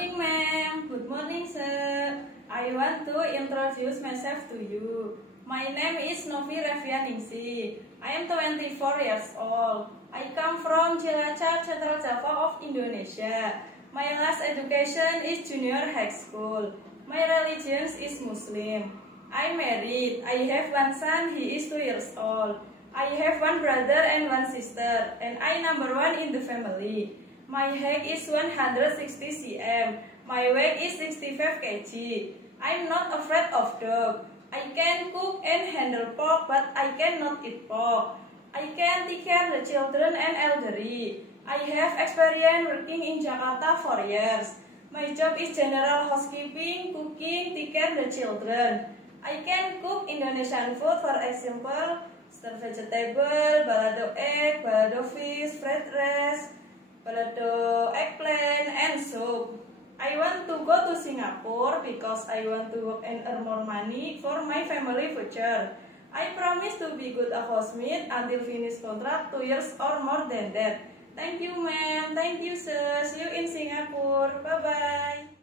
morning, ma'am. Good morning, sir. I want to introduce myself to you. My name is Novi Revianingsi. I am 24 years old. I come from Cilacap, Central Java of Indonesia. My last education is junior high school. My religion is Muslim. I married. I have one son. He is 2 years old. I have one brother and one sister, and I number one in the family. My height is 160 cm. My weight is 65 kg. I'm not afraid of dog. I can cook and handle pork, but I cannot eat pork. I can take care of the children and elderly. I have experience working in Jakarta for years. My job is general housekeeping, cooking, take care of the children. I can cook Indonesian food, for example, stir vegetable, balado egg, balado fish, fried rice, balado eggplant, and soup. I want to go to Singapore because I want to work and earn more money for my family future. I promise to be good a housemaid until finish contract 2 years or more than that. Thank you, ma'am. Thank you, sir. See you in Singapore. Bye-bye.